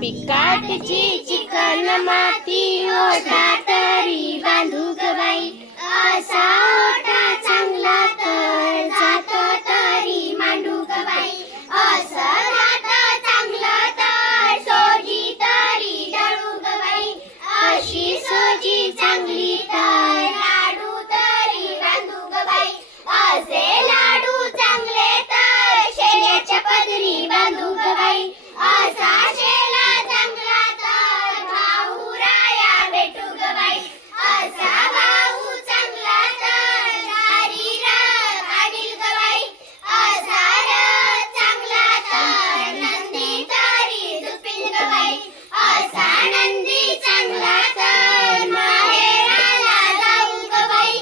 पिकाटची chicken माती ओढा तरी बांधू ग बाई, असा ओढा चांगला तर जातो तरी मांडू ग बाई, असं जातं चांगलं तर सोजी तरी दळू ग बाई, अशी सोजी चांगली तर लाडू तरी बांधू ग बाई, असे लाडू चांगले तर शेल्याच्या पदरी बांधू ग बाई, असा शेला चांगला तर भाऊ राया भेटू ग बाई, असा भाऊ चांगला तर दारी राग आणील ग बाई, असा रथ चांगला तर नंदी तरी झुपील ग बाई, असा नंदी चांगला तर माहेराला जाऊ ग बाई,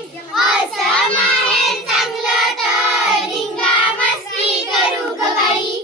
असं माहेर चांगलं तर धिंगा मस्ती करू ग बाई.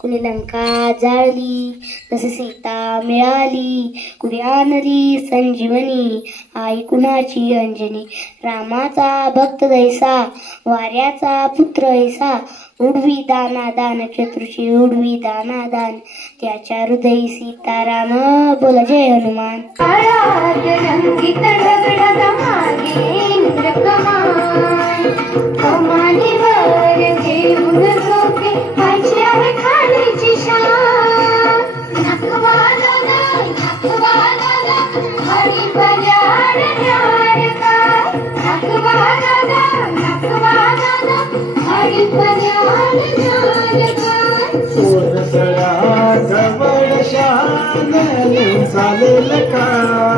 कुणी लंका जाळली तसे सीता मिळाली, कुणी आणली संजीवनी आई कुणाची अंजनी, रामाचा भक्त दैसा वाऱ्याचा पुत्र ऐसा, उडवी दाना दान चतुर्षी उडवी दाना दान, त्याच्या हृदयी सीताराम बोला जय हनुमान. चालेल का